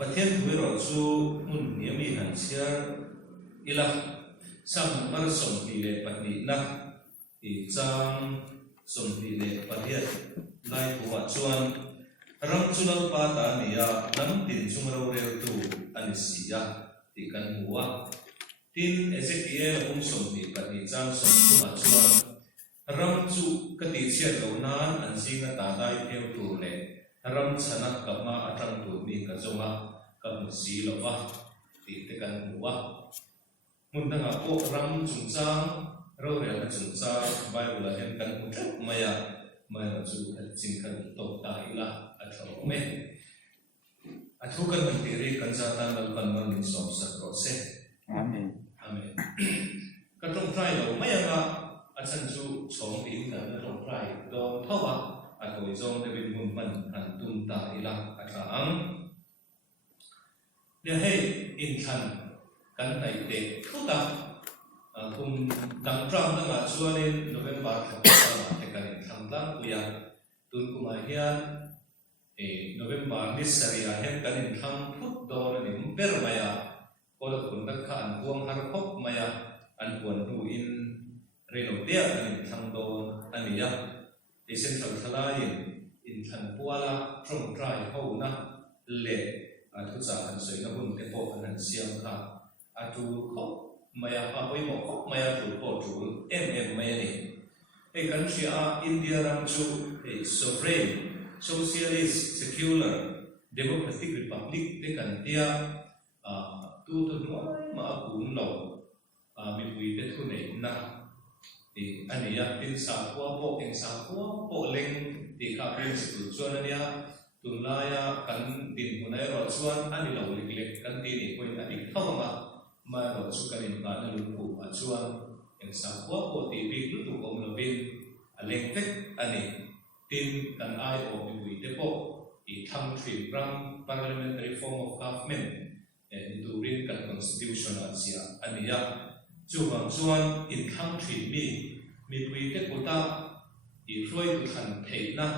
ประเทศทุยรอจูมุนเนี่ยมีหันเชียอีละสามมารสมดีเลปฏินะอีจางสมดีเลปฏิไล่หัวชวนรังจุลปาตานียาน้ำตินจุมเราเร็วตูอันสียาติกันหัวตินเอเซกีเอลสมดีปฏิจางสมหัวชวนรังจุกติเชียเหล่านั้นอันสิงตาได้เที่ยวตูเลรังชนะกับมาอัตรังตูมีกระจงะกับสีเหล่าวะติดกันหัวมุนตั้งแต่พวกรังจุงจางเราเรียนจุงจางใบบุหรี่กันหัวมายามาจูจิงกันตกตายละอัฐโอเมอัฐกันมันตีรีกันจาตันเรากันมันมิสอมสักโรเซอาเมนอาเมนกันตรงใจเราไม่ยังละอาจารย์จูสองปีกันตรงใจโดนเท่าว่าอัฐวิจงได้เป็นมุนมันหันตุนตายละอัฐอังเนี่ยให้อินทันกันในเด็กทุกตาคุณดังตรัมตั้งแต่ช่วงนี้โนเวมบาร์ที่เราเห็นกันทางด้านกุยาตุนกุมาเฮียโนเวมบาร์นิสเรียเห็นกันทางพุทธโดนนิมเปอร์มายาคนละคนนักขันพวงฮาร์พบมายาอันควรดูอินเรโนเดียกันทางโดนอันนี้ยาเส้นทางทลายอินทันปัวละตรงใจเขานะเละทุกสารสวยงามเต็มโปอันนั้นเสียงค่ะทุกเขาไม่อยากไปบอกเขาไม่อยากถูกปลุกไม่นี่กันเชียอินเดียรัมจูsovereign socialist secular democratic republic กันเดียตัวน้อยมาบุญเรามีวิธีทุนเองนะอันนี้เป็นสาวกโปเองสาวกโปเล็งที่ข้าเป็นสุดส่วนนี้ตุลายกันดินคนไหนรอส่วนอันนี้เราเล็กๆกันตีนี่คนอันนี้เข้ามารอสุกันในบ้านลุงปู่มาส่วนอย่างสาวกโปตีบิกลุตุกอมลบินเล็กเล็กอันนี้ดินกันไอโอมีวิธีโปอีทำทรีปรัง parliamentary form of government ดูเรื่องกัน constitutional เสียอันนี้จู่บางส่วนอินทั้งทรีมีวิธีโปตาอีช่วยทุกท่านเทนะ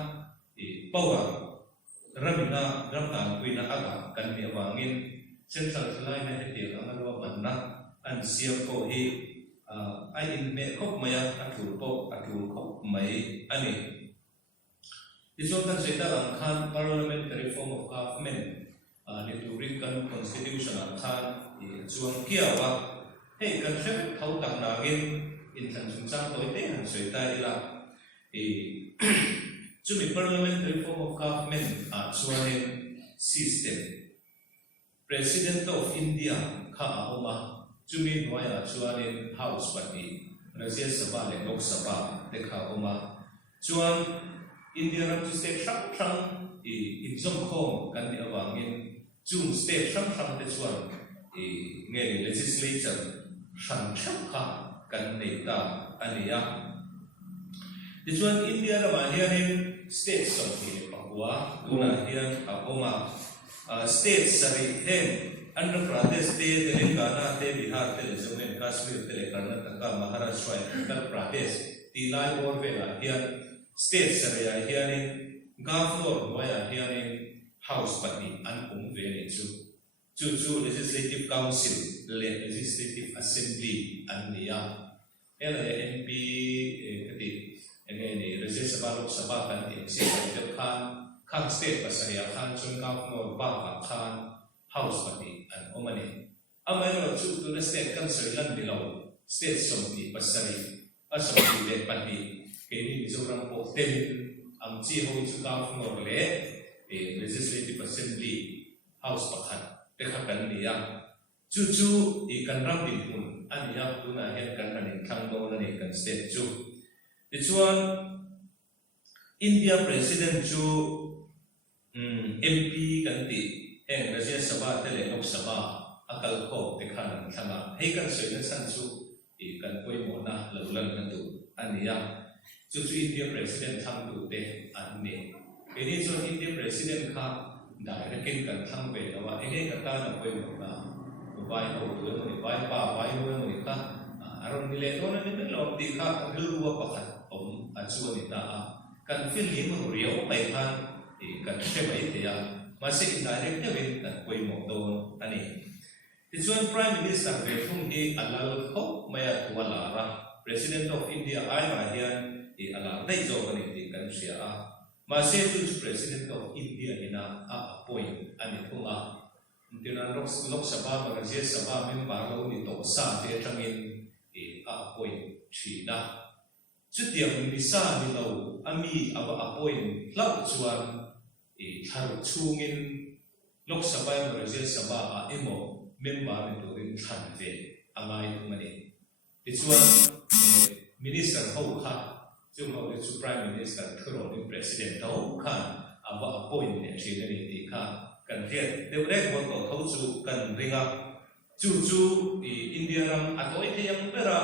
อีเป้ารัมินารัมตานวินาอากากันเดียววางินเส้นสายสลายในเดียวอันว่ามันนะอันเสียโกฮีไออินเมคบมายาอัตุโปอัตุคบไม่อันนี้ที่ส่วนการเสด็จหลังคัน parliamentary form of government ในตัวริกัน constitutional คันส่วนเกี่ยวว่าให้กันเชื่อเขาต่างนากินอินทันสุนทรตัวเองสวยตายละจะมี parliamentary form of government ส่วน system president of India ข้าเอามาจะมีหน่วยส่วน house party รัฐสภาและโลกสภาเด็กข้าเอามาส่วน India รัฐ state ทั้งอินสมคงกันเดียววางเงินจุ่ม state ทั้งแต่ส่วนเงิน legislature ทั้งข้ากันในตาอันนี้ที่ส่วนอินเดียเรามาเรียน state สองที่ปักว่าดูนะเรียนเอามาstate สริเฮนอันดับประเทศเตะเตลังกานาเตะบิฮาร์เตะจมูกคาสมีร์เตะกานาตะกามหาราชทรอันดับประเทศที่ไล่วอร์เวลาเรียน state สริเฮียนิกาฟลอร์วายเฮียนิ house ปฏิอันอุ้มเวนิจู legislative council และ legislative assembly อันนี้MP กตินี่รัฐสภาโลกสภากันที่สิ่งที่จะข้างสเตทภาษาเรียกข้างชนข้างโนร์บ้าข้างเฮาส์ปฏิอันอมันนี่เราจุดตัวสเตทกันสวยลันดิเราสเตทสมบีภาษาเรียสมบีเล็กปฏิเกี่ยนี้จุดรังโปเต็มจีโฮจุดข้างโนร์เล่legislative assembly house ปะขันเด็กกันนี่จู่อีกันรับดินหุ่นอันนี้ตัวนั้นเห็นกันนั่นเองทางโน้นนั่นเองกันสเตทจู่ที่ส่วนอินเดียประธานจู่ MP กันที่แห่งรัฐสภาเตเลโลกสภาอักลโคเด็กขันทั้งให้กันสวยกันสั้นจู่อีกันคุยโมนะหลังหลังกันตัวอันนี้จู่อินเดียประธานทำตัวเด็กอันนี้นี่ส่วนอินเดียประธานข้าได้รักกันทั้งเวลาว่าเองก็ตามนักคุยโมนะวายโอ้ตัวนี้วายป้าวายโอ้นี่ค่ะอารมณ์นี้เลยตัวนั้นเป็นลมดีค่ะคือรู้ว่าประคัตผมส่วนนี้ตากันฟิลลิ่งมันเรียวไปพันกันใช่ไหมที่ mà sẽ indirect cái bên tận quay một đồ anh ấy thì chuan prime minister về thung hi alal khóc maya thua là ra president of India ai mà hiền thì alal đây rồi anh ấy thì cần xia mà sẽ choose president of India ina appoint anh ấy thua thì nó lok sabha và Rajya Sabha member lâu thì tổ sa thì trong in thì appoint chỉ na chút điểm đi sa đi lâu ami appoint lâu chuan thì thằng chungin lok sabha và Rajya Sabha emo member mình tụi mình thành về angai tụi mình thì chuan minister hậu khá chung hậu thì prime minister thưa rồi president hậu khá appoint để chỉ nên thì khá cần thiết điều đấy của tổ thấu chú cần ringa chú India ram atoi thì yang bera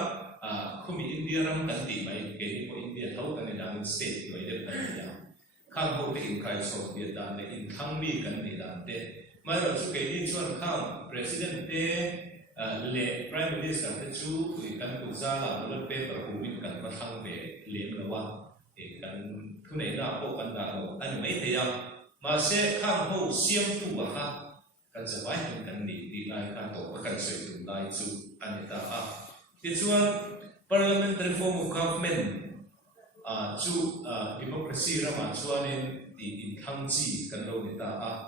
không bị India ram cần tỉ mấy cái gì của India thấu cần là state rồi đấy cần gì khang hậu thì khai số Việt Nam để in thăng mi cần gì làm thế mà rồi chú cái đi chuan khang president thế lệ prime minister thế chú thì cần quốc gia là một paper của mình cần có thăng về liệm là qua thì cần thu này là bộ cần là anh mấy thế mà sẽ khang hậu xiêm tu ha cần sẽ phải hình cần đi lại khang tổ cần sẽ tu lại chú anh ta thì chuan parliamentary form of government chú democracy ra mà chuan nên thì in thăng gì cần đâu người ta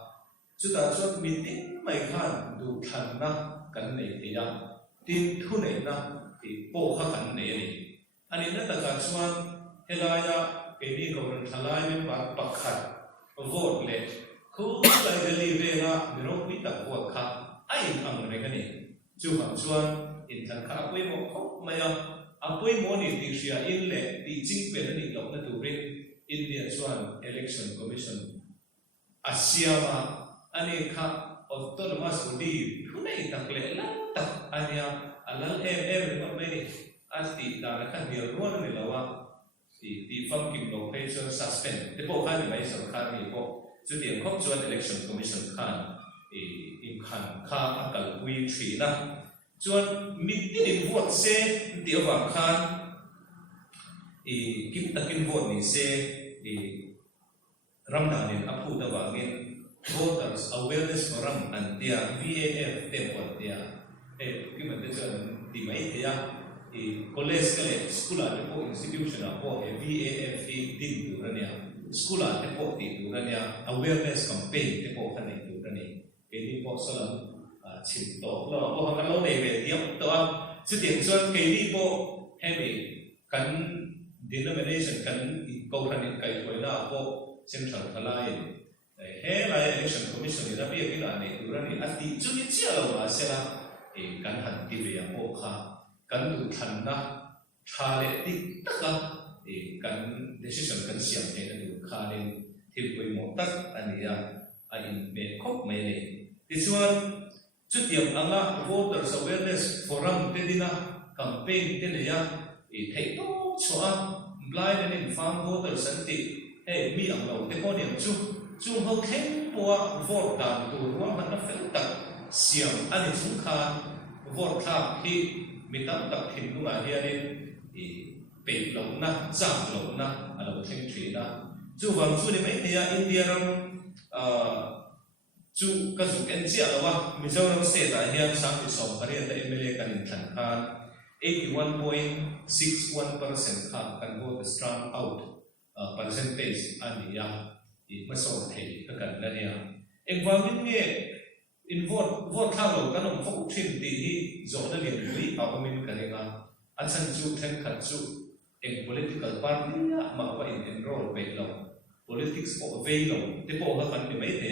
chú ta chuan meeting mấy khăn đủ thành na cần này thì ya tin thu này na thì bộ ha cần này anh ấy nói là chuan helaya cái đi cầu lần thalai men bạc khát vote le khu lại cái gì về là mình nói biết tập vote khá ai thằng này cái này chú hàng chuan in thằng khá quay một khóc mà quay một thì thì xia in lệ thì chính quyền nó định lộc nó tụ rin India chuan election commission Asia mà anh ấy khá autonomous body thu này tập lệ lắm tập anh alal em nó mấy thì là nó khá nhiều luôn này là thì function location suspend thì bộ hai mươi sáu khán thì bộ chú điểm không cho election commission khán thì in khán khá akal quy thủy na chuan meeting in vote se tiêu vàng khán thì kim takin vote ni se thì ramdan in apu ta wangin voters awareness forum antia VAF temple tia kim man te chuan ti mai thia thì college cái school là cái institution là bộ cái VAF tin từ ra nè school là cái bộ tin từ ra nè awareness campaign cái bộ cái này từ ra nè cái đi bộ sau là chỉnh tổ là bộ hàng lâu này về tiếp đó chứ tiền xuân cái đi bộ hay bị cắn denomination cắn câu thành những cái tuổi nào bộ central thalai hay là election commission thì đã biết cái là này từ ra nè thì chú ý chia là sẽ là thì cắn hẳn thì về bộ khác cần đủ thành na thà lệ tích tất cả thì cần decision cần xem thế là đủ khá nên thì với một tất anh in về khóc mấy này thì xuân chút điểm anh voters awareness forum thế đi na campaign thế này thì thấy tốt cho blind and informed voters sản tị hey mi ang lâu thế có điểm chung hậu thêm qua vote đàn tụ ruộng hắn nó phải tập xem anh ấy chúng khá vote khác thì mình tập tập hình của ngài hiền thì bị lẩu na giảm lẩu na lẩu thanh thủy na chú vàng chú này mấy thì India ram chú các chú kiến chia là wa Mizoram state tại hiền sáng thì sống cái này tại MLA cần thành khan 81.61% khan cần vote strong out percentage anh thì mới sống thì cái cần là này em vào những nghe in vote thang lẩu cái nông phúc thiên thì rõ là liền với bảo mình cái này mà anh sang chú thêm khẩn chú in political party mà phải enroll về lẩu politics bộ về lẩu thì bộ các bạn mấy thế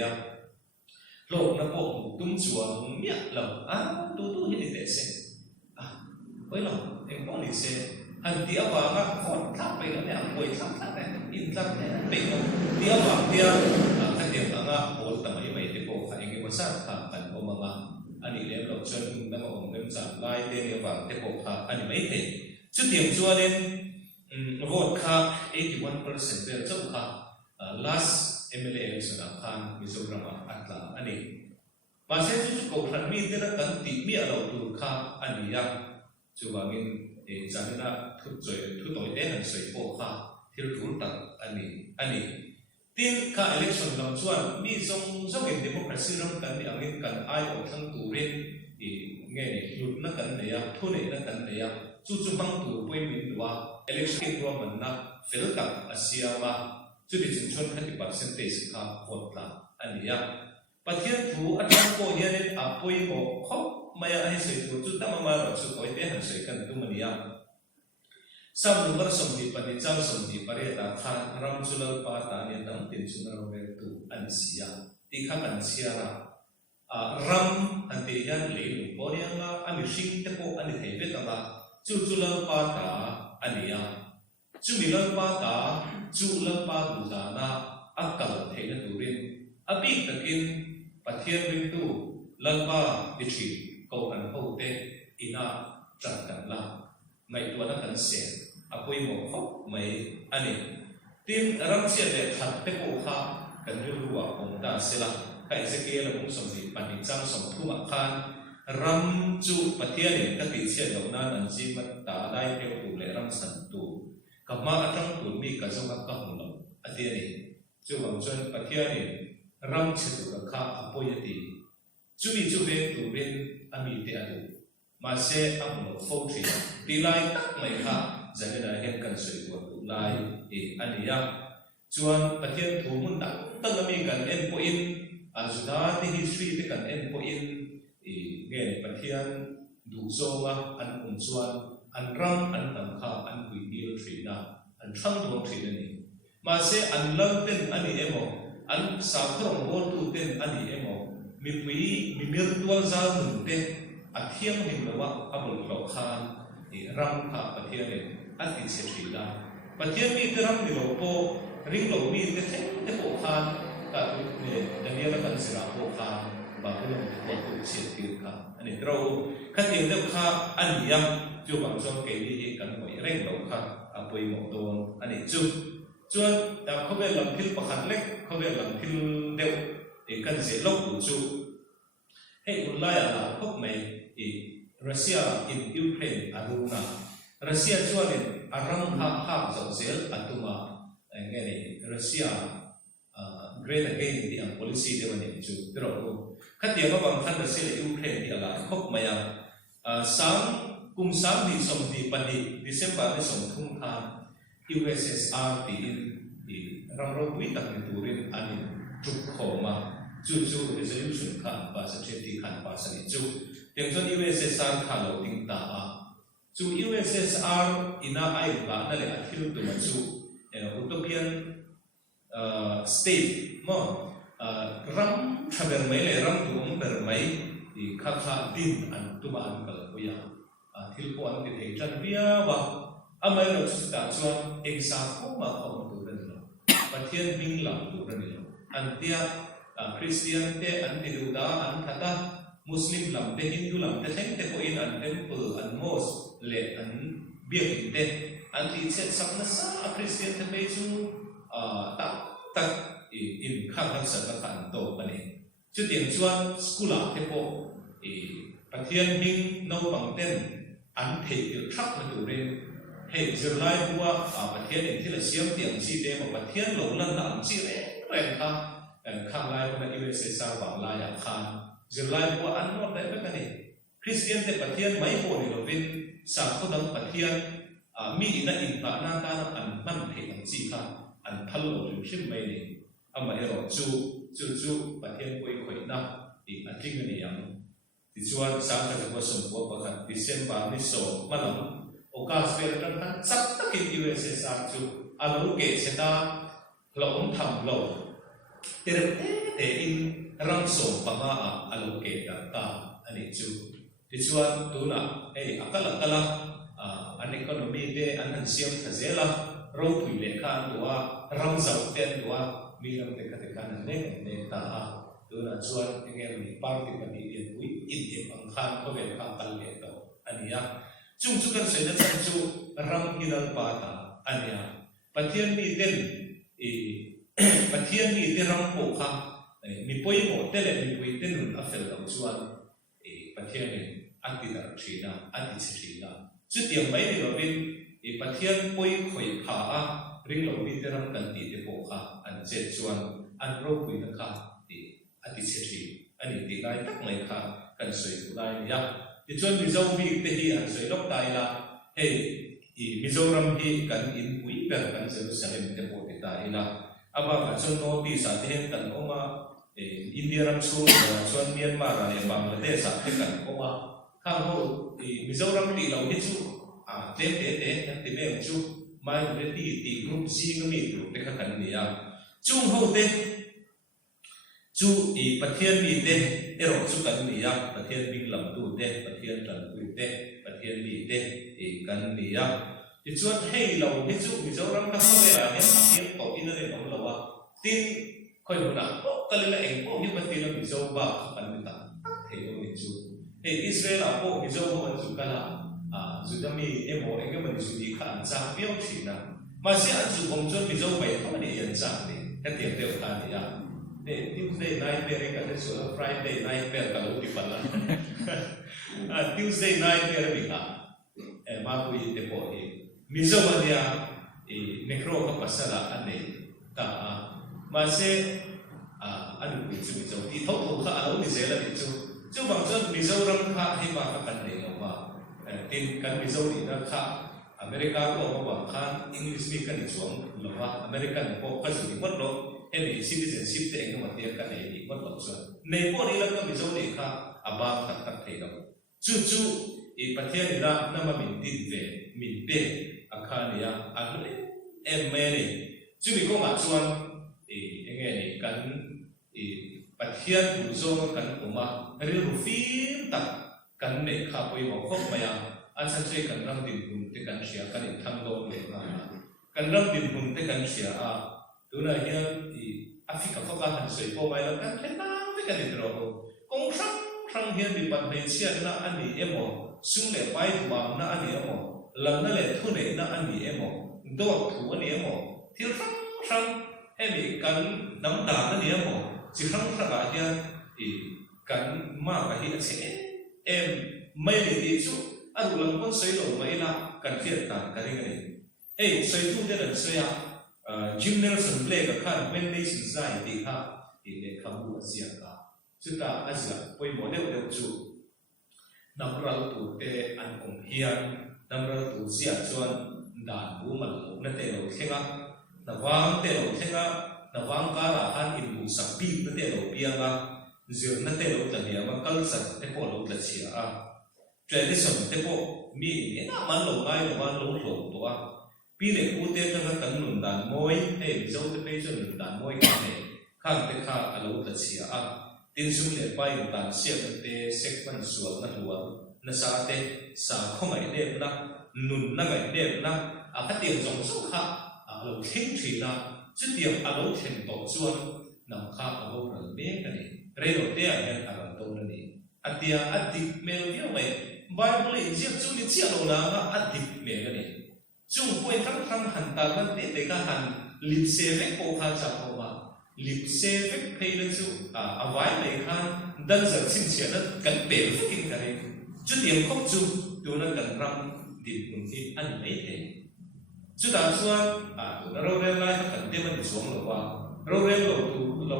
lẩu nó bộ tung chuồng miết lẩu tu như thế sẽ với lẩu em có lý sẽ hành tía vào nó vote thang về nó này buổi thang này in thang này về lẩu tía vào tía cái điểm là bộ tầm mấy thì bộ phải cái sát thang cần của mà anh ấy đem lộc chân đang ổn đem giảm lai tên như vậy thế bộ anh ấy mấy thế chút điểm chua nên vote khác 81% về chỗ khác last MLA election khan Mizoram atla anh ấy mà sẽ chút cầu thần mi thế nó cần tỉ mía đầu từ khác anh ấy chú bảo mình để cho nên là thu tội đến hành xử bộ khác thiếu thủ tặng anh ấy tin ka election lam chuan mi zong zong in democracy ram kan ni angin kan ai o thang turin nge ni lut na kan ne ya thune na kan ne ya chu chu bang tu poi min wa election ro man na fel tak asiama chu di chin chon 30% ka vote la ania pathian thu atang ko hian a poi mo khop maya ai sei tu chu tamama ro chu koi te han sei kan tu mania sam number somdi pani chang somdi pare ta khan ram chulal pa ta ni dam tin chunaro ve tu an sia ti kha kan sia ram an te yan le lu poriang la an sing te ko an thei ve ta chu chulal pa ta ania chu milal pa ta chu lal pa du da na akal thei na turin abi takin pathian ring tu lal pa ti thi ko an ho te ina chan kan la mai tua na kan se apoi mo khop mai ani tin ram sia le khat te ko kha kan ru ruwa ong da sela kai se ke la mung som ni pani chang som thu ma khan ram chu pathian ni ka ti sia lo na nan ji mat ta dai ke tu le ram san tu ka ma atang tu mi ka zo ka hum lo ati ni chu wang chon pathian ni ram che tu ka kha apoi ti chu ni chu ve tu ben ami te adu mà sẽ áp một phong thủy đi lại ngày khác giờ này là hiện cần sửa của tụ lại thì anh ấy chuan bát thiên thủ muốn đặt tất cả mình cần em po in dù đó thì history thì cần em po in thì nghe bát thiên đủ số mà anh cùng chuan anh ram anh tầm khá anh quỷ điêu thủy na anh thăng đồ thủy này mà sẽ anh lăng tên anh ấy em anh sao không vô tu tên anh ấy em mi quỷ mi miêu tua ra mừng tên a thiam hin lo wa abul lo khan ram kha pathian le ati se thila pathian mi te ram ni lo po ring lo mi te the te po khan ka ne daniel kan sira po khan ba ko lo ko tu se ti kha ani tro kha ti le kha an yam chu bang song ke ni kan moi reng lo kha a poi mo don ani chu chuan ta kho ve lam thil pakhat lek kho ve lam thil deu e kan se lo chu hei ulai ala khop mai Russia in Ukraine aruna Russia chuanin aram ha zo zel atuma ngeni Russia great again the policy de wani chu tro khatia ba bang khan Russia Ukraine ti ala khop maya sam kum sam di som di pani December ni som thum kha USSR ti di ramro wi tak ni turin ani chuk khoma chu resolution kha ba sa ti khan ba sa ni chu tiếng cho USSR khá lâu tiếng ta chú USSR ina ai ba na le athil tu ma chu utopian state mo ram thaber mai le ram tu om ber mai di kha kha din an tu ma an kal ko ya thil ko an ti thei chan bia wa amai lo chu ta chuan exam ko ma ko tu ren lo pathian bing lam tu ren lo an tia Christian te an ti du da an thata Muslim lam te Hindu lam te theng te ko in an temple an mosque le an biak te an ti set sak na sa Christian te pe chu tak in kha kha sa ka kan to pani chu tiang chuan skula te po pathian bing no bang ten an thei il thak na tu ren hei zirlai huwa pathian in thila siam tiang chi te ma pathian lo lan na an chi re kha khang lai ko na USSR bang la ya khan Zirlai ko anot dai ba kani Christian te pathian mai ko ni lovin sa ko dang pathian mi ina in pa na ta an man the an chi kha an thal lo rim shim mai ni ama ero chu pathian koi khoi na i ating ni yang ti chuan sa ka ko som ko pa kan December ni so malam okas per tan tan sak takin USSR chu alo ke seta lo om tham lo tere te in ram so pama aloke ta ani chu ti chuan tuna akala an economy te an siam thazela ro pui le kha duwa ram zau ten duwa mi ram te ka te kan ne ta tuna chuan engel ni party pani in wi in e ang khan ko ve kha kal le to ania chung kan se na chan chu ram hilal pa ta ania pathian mi ten pathian mi te ram po kha mi poi mo te le mi poi te nun afel lo chuan pathian ni ati dar thina ati chhina chu tiang mai ni lovin pathian poi khoi pha ring lo bi te ram kan ti te po kha an che chuan an ro pui na kha ti ati che thi ani ti lai tak mai kha kan soi tu lai ya ti chuan mi zo bi te hi an soi lok tai la hey i Mizoram hi kan in pui per kan Jerusalem te po ti ta ila aba ka chuan no ti sa te kan oma India ram chu chuan Myanmar ra le Bangladesh sa te kan oma kha ho Mizoram ti lo hi chu te ti me chu mai le ti group C ngami tu te kha kan ni ya chung ho te chu pathian mi te ero chu kan ni ya pathian bing lam tu te pathian tan tu te pathian mi te kan ni ya ti chuan hei lo hi chu Mizoram ka ho ya ne pathian to in le no lo wa tin khoi na ko kal la eng ko hi pathian mi zo ba kan ni ta thei lo ni chu hei Israel a ko mi zo ho chu kala Sudami emo engam ni sudi khan cha pyo thina ma se an chu bom chon mi zo bai thama ni yan cha ni ka te te ka ni ya Tuesday night pere ka te so Friday night pere ka lo ti pala Tuesday night pere bi ka ma ku te po mi zo ma dia necro ka pasala ane ta ma se an ku chu mi zo ti tho ka alo ni se la ni chu bang chon mi zo ram kha hi ma ka kan nei lo ba tin kan mi zo ni na kha America ko ba khan English mi kan chuang lo ba American ko ka su ni wat lo emi citizenship te engam te ka nei ni wat lo so nei po ni la ka mi zo ni kha aba khat tak thei lo chu pathian ni na ma min tin ve min pe akha ni ya akhle em me ni chu mi ko ma chuan enge ni kan pathian tu zo kan uma ri ru fim tak kan ne kha poi mo khop maya an san che kan ram din hun te kan sia kan in thang lo le na kan ram din hun te kan sia tu na hian Africa ko ka han sei po mai la kan thena te kan ni ro kong sang hian bi pan nei sia na ani emo sung le pai ma na ani emo lang na le thu ne na ani emo do thu ani emo thil sang emi kan nam da na ni emo chi sang ga hian kan ma ka hi se em mai le ti chu adu lang kon sei lo mai la kan fiat ta ka ri ngai sei tu te dan sei Jim Nelson play ka khan when nation zai ti ha le khamu asia ka chuta asia poi model de chu namral tu te an ong hian namral tu sia chuan dan bu mal na te lo thenga na wang te lo thenga na wang ka ra han in bu sakpi na te lo pianga zir na te lo tania ma culture te po lo la chia tradition te po mi na man lo ngai lo man lo lo to pi le ku te ka kan nun dan moi zo te pe zo nun dan moi ka ne khang te kha alo la chia tin sum le pai dan sia te sek man sual na huwa na sa te sa khomai le na nun na ngai le na ka tiang jong so kha alo thing thi na chu tiang alo theng to chuan nam kha alo ral me ka ni re lo te a yan aram to na ni atia adik mel dia mai Bible in jiak chu ni chia lo na ma adik me ka ni chung poi thang han ta man te ka han lip se ve ko kha cha ko ma lip se ve pe le chu a vai le khan dan za chin chia na kan pe fucking ka ni chu tiang khop chu tu na kan ram din kun ki an mai te chu da chuan ro rel lai ka kan te man chuang lo wa ro rel lo tu lo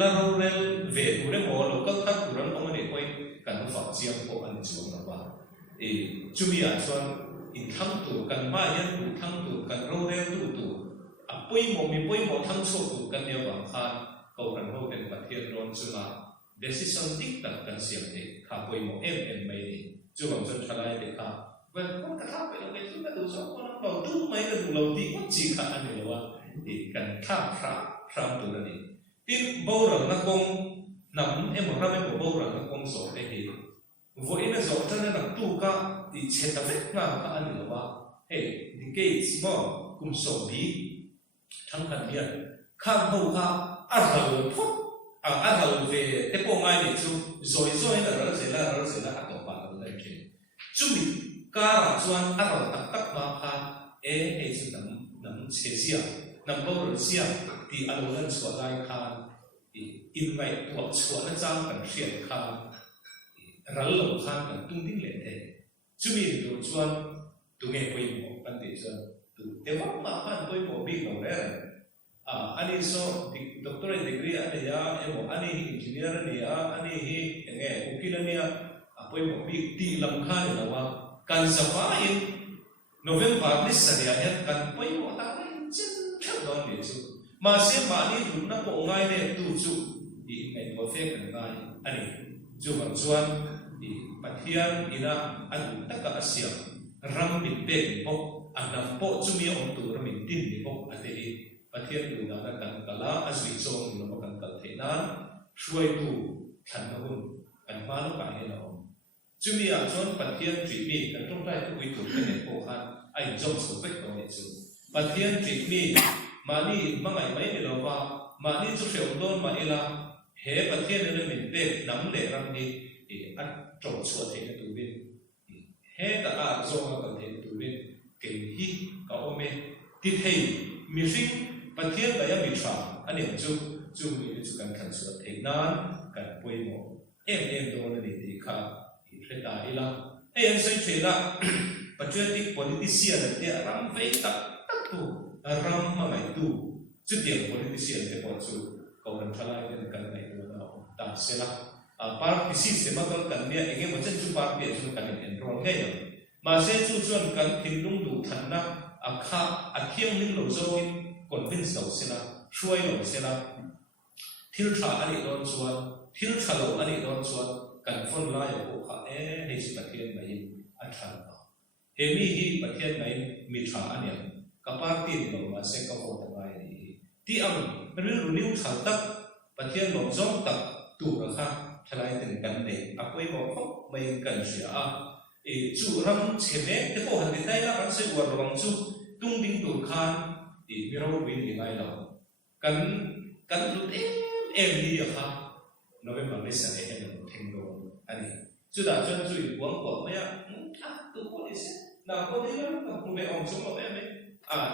la ro rel ve ku re mo lo ka thak ku ran ong ni koi kan fa chiang ko an chuang lo wa chu mi a chuan in thang tu kan ma yan tu thang tu kan ro rel tu poi mo thang so tu kan ne wa kha ko ran ho ten pathian ron chu ma decision tik tak kan siam te kha poi mo em mai ni chu bang chon thalai te kha wen ko ka tha pe lo ke chu ka tu so ko na ko tu mai ka tu lo ti ko chi kha an ni lo wa kan tha phram tu na ni tin bo ro na kong nam em ra me bo ro na kong so te hi vo ina zo tan na tu ka ti che ta vet na ka an ni lo wa the gates mo kum so bi thang kan hian kham ho kha a hal phot a hal ve te po ngai ni chu zoi na ra se la a to pa la ke chu mi ka ra chuan a ro tak ma kha chu nam che sia nam bo ro sia ti a lo lan chwa lai kha in ngai to chwa na chang kan hriat kha ral lo khan kan tung ding le te chu mi tu chuan tu nge poi mo kan ti chuan tu te vak ma khan koi mo big no re ani so doctorate degree ani ya emo ani engineer ani ya ani hi nge ukil ani ya apoi mo big ti lam khan na wa kan safa in November this saria ya kan poi mo ta chen thak don le chu ma se ma ni du na ko ngai ne tu chu i ngai mo fe kan ngai ani chu bang chuan i pathian ina an taka asia ram min pe po anam po chu mi on tu ram min tin ni po ate i pathian tu na kan kala aswi chong ni mo kan kal the nan shuai tu than na hun kan ma lo ka he na chu mi a chon pathian tri mi kan tong tai tu wi tu kan po khan ai jong so pek to ni chu pathian tri mi mani mangai mai ni lo wa mani chu se don ma ila he pathian ne min pe nam le ram ni e at trong chu the tu bin he ta a zo ka the tu bin ke hi ka ome ti thei mi ring pathian ba ya mi tha ani chu mi chu kan khan chu the nan kan poi mo em do ni ti kha i theta ila en sai thela patriotic politician te ram ve tak tu ram ma mai tu chu tiang politician te po chu ko kan thala kan mai tu na ta sela party system kan ne enge mo chen chu party chu kan enroll ngai no ma se chu chuan kan thin lung du than na akha akhiang ning lo zo in convince lo sela shuai lo sela thil tha ani don chuan thil tha lo ani don chuan kan phon la yo ko kha nei chu pathian mai a than he mi hi pathian mai mi tha ani ka party lo ma se ka ho ta mai ni ti am ru niu thal tak pathian lo zong tak tu ra kha thalai ten kan ne apoi mo khop mai kan sia e chu ram cheme te ko han dai la kan se war rawang chu tung ding tu khan e mi ro win ni lai lo kan lu em ni kha November this sa e no thing do ani chu da chon chu wang ko ma ya tu ko ni se na ko ni la ka ku me ong chu mo em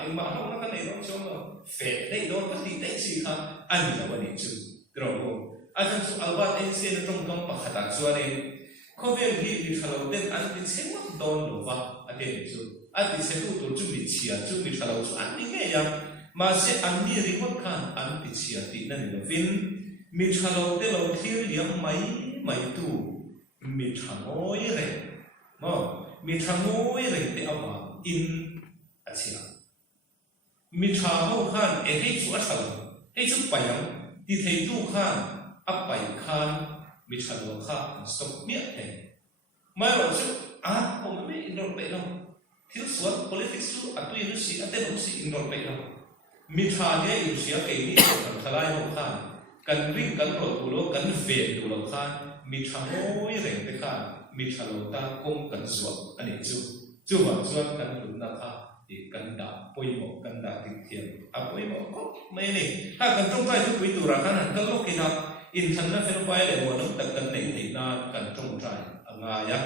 em ma ho na ka nei ong chu mo fe dei do ka ti dei si kha ani la wa ni chu dro ko ajan chu Albert Einstein trong tom pa khata chu ani khovel hi ni khalo ten an ti chema don lo wa ate chu ati se tu chu mi chia chu mi khalo chu an ni nge ya ma se an ni remote khan an ti chia ti na ni lo vin mi khalo te lo thil liam mai tu mi thangoi re mo mi thangoi re te awa in achia mi tha ho khan e hei chu athal hei chu payang ti thei tu khan apai khan mi thalo kha stop mi he mai ro chu ko me in ro pe lo thil suat politics chu atu yu si ate ro si in ro pe lo mi tha ne yu sia ke ni kan thalai ho khan kan ring kan ro tu lo kan ve tu lo khan mi thangoi re te khan mi thalo ta kong kan suat ani chu wa chuan kan lu na kha kan da poi mo kan da tik thiam poi mo ko me ni ha kan trong kai tu pui tu ra kan kan lo ki na in than na fel pai le mo no tak kan nei thei na kan trong trai anga ya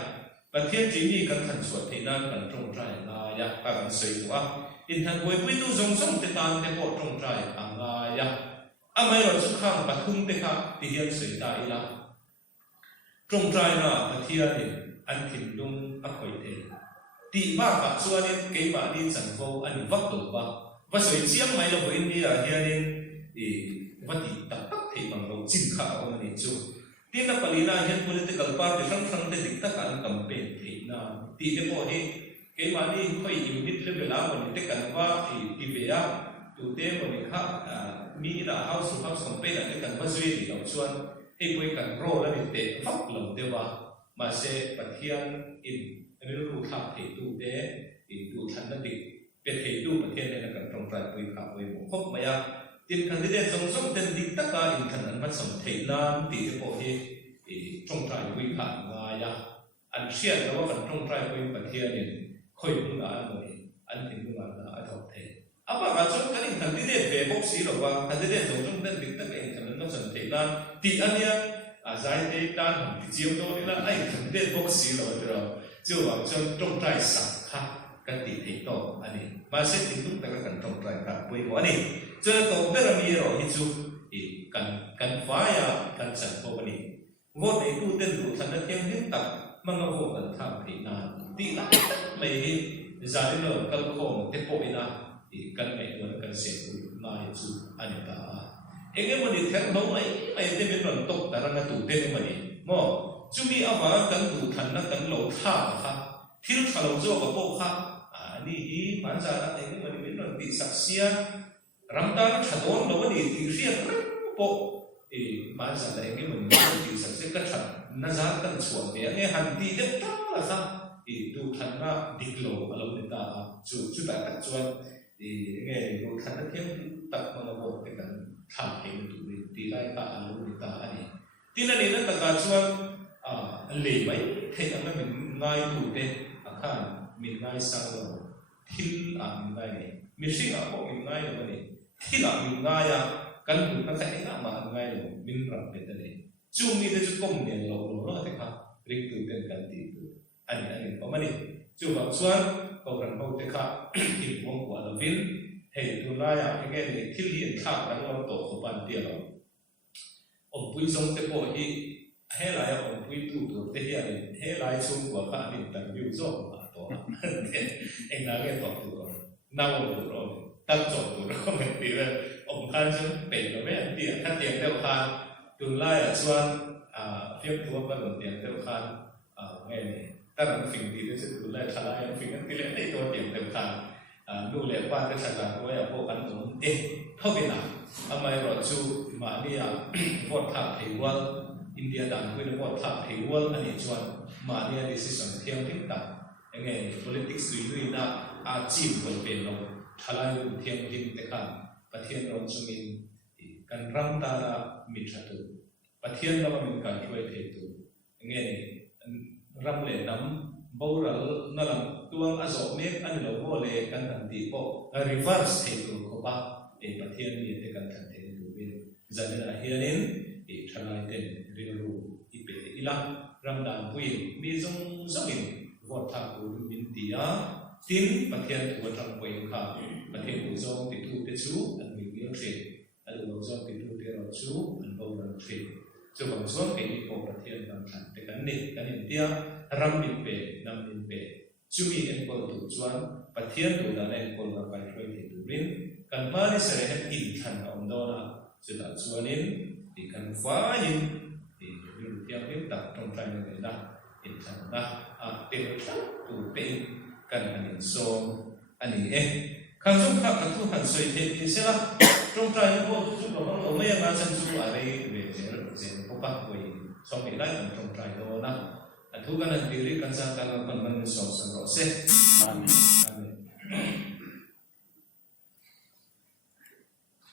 pathian ji ni kan than suat thei na kan trong trai na ya ka kan sei wa in than poi pui tu zong zong te tan te po trong trai anga ya amai ro chu khang pathum te kha ti hian sei ta ila trong trai na pathian ni an thin lung a khoi the ti ba ka chuan in ke ba ni chan vo an vak tu ba va soi chiam mai lo in ni a hian in va ti tak tak thei bang lo chin kha o ni chu tin na palina hian political party sang te dik tak an campaign thei na ti te po ni ke ba ni khoi unit level a ni te kan wa ti ve a tu te mo ni kha mi ra house to house campaign te kan va zui ni lo chuan ei poi kan ro la ni te vak lo te wa ma se pathian in ru thap thei tu te tu than na dik pe thei tu pathian ne kan trong trai pui kha pui mo khop maya tin candidate song song ten dik taka in than an ma som thei nan ti te po hi trong trai pui kha nga ya an sia lo kan trong trai pui pathian in khoi mu na mo an tin mu na a thok thei apa ga chon kan in candidate ve box si lo wa candidate song song ten dik taka in than an ma som thei nan ti ania zai te tan ti chiu do ni la ai candidate box si lo tro chu wa chon trong trai sak kha kan ti thei to ani ma se tin tung ta kan trong trai ka pui mo ani cho to bera mi ro hi chu kan fa ya kan chan po ani vote ei tu ten du than na tiang hin tak manga vo kan tham thei na ti la mai hi zari no kal khom te po ina kan mai no kan se mai chu anita enge moni thang no mai te min ron tok taranga tu te mani mo chumi awa kan tu than na kan lo tha kha thil thalo zo ka po kha ani hi man za na enge moni min ron ti saksia ramdan thadon lo ni ti ria po man za na enge moni ti saksia ka than na za kan chuan te enge han ti de ta la sa tu than na diklo alo ni ta chu ta ka chuan enge tu than na thiam tak ma lo te kanทำให้มันถูกตีไล่ตาอารมณ์ตาอันนี้ที่นั่นเองนั่นแต่การช่วยเหลวไหมเท่านั้นมันง่ายดูเด้อาคารมันง่ายสังเราที่มันง่ายเนี่ยมีสิ่งอะไรมันง่ายเลยวันนี้ที่มันง่ายกันดูนั่นแค่ไหนมันง่ายเลยมันรับเป็นอะไรจู่มีแต่จุดก้มเนี่ยเราแต่ครับเรียกตัวเป็นกันตีตัวอันนี้ประมาณนี้จู่บางส่วนเขาเรียนเขาแต่ครับที่วงกว่าเราวินเฮ้ยตัวน้อยอย่างเงี้ยที่เรียนข้าวกันเราโตขบันเดียวอมปุยทรงเตโปอีเฮ้ยหลายอมปุยตู้ตัวเตี้ยเลยเฮ้ยหลายช่วงกว่าข้านี่แต่วิวส่งมาตัวเองน่าเรียนต่อตัวน่าวันตัวตั้งจบตัวเราเหมือนตีเลยอมคันช่วงเป็นเราไม่เตี้ยถ้าเตี้ยเท่าคันตัวน้อยส่วนเทียบตัวกันเตี้ยเท่าคันไงแต่เราสิ่งที่ได้สุดตัวน้อยทลายสิ่งนั้นตีเล็กในตัวเตี้ยเท่าคันดูแลบ้านก็ฉลาดว่าพวกกันตรงเท่ากันนะทำไมเราชูมาเนี่ยวอดทับเทวลอินเดียดังคุยวอดทับเทวลอันนี้ชวนมาเนี่ย decision เทียมทิ้งตัดยังไง politics ด้วยนะอาชีพคนเป็นเราทลายเทียมทิ้งแต่กันประเทศเราจะมีการรังตารามิตรตุประเทศเรามีการช่วยเทตุยังไงรำเล่น้ำบ่เรานั่นแหละตัวอาสมเมฆอันนี้เราโมเลกันทันทีพอ reverse เทตุเขาบ้าประเทศนี้เทกันทันทีดูเป็นจะได้เห็นทลายเต็มเรียรู้อีเปอีละรำดานปุยมีทรงสมิงวอดทักอุบินตีอาทิ้งประเทศตัวทางปุยข้าประเทศอุจงติดทูเตชูอันมีเรื่องเทอันอุจงติดทูเตเราชูอันโบราณเทส่วนส่วนเป็นอีกประเทศบางทันแต่กันนี่กันอินเดียรำมินเปนำมินเปชูมีเอ็นโกตุจวนประเทศตัวนั้นเอ็นโกลกับการช่วยเหลือรินกันมาในสมัยอินทันอมโดนาสุดท้ายส่วนนี้ที่กันฟ้ายินที่รุ่นเทียมพิมตัดตรงใจในนั้นอินทันนะเป็นตัวเป็นกันอันนี้โซอันนี้ข้างจุดข้างทุกขันสวยเทียเสละตรงใจพวกจุดเราเราไม่ยังมาสันจุอะไรเรื่องพวกปักไว้สองปีได้ตรงใจโดนะทุกกันนั้นดีริกันสังกัดมันสองสังเราเสร็จ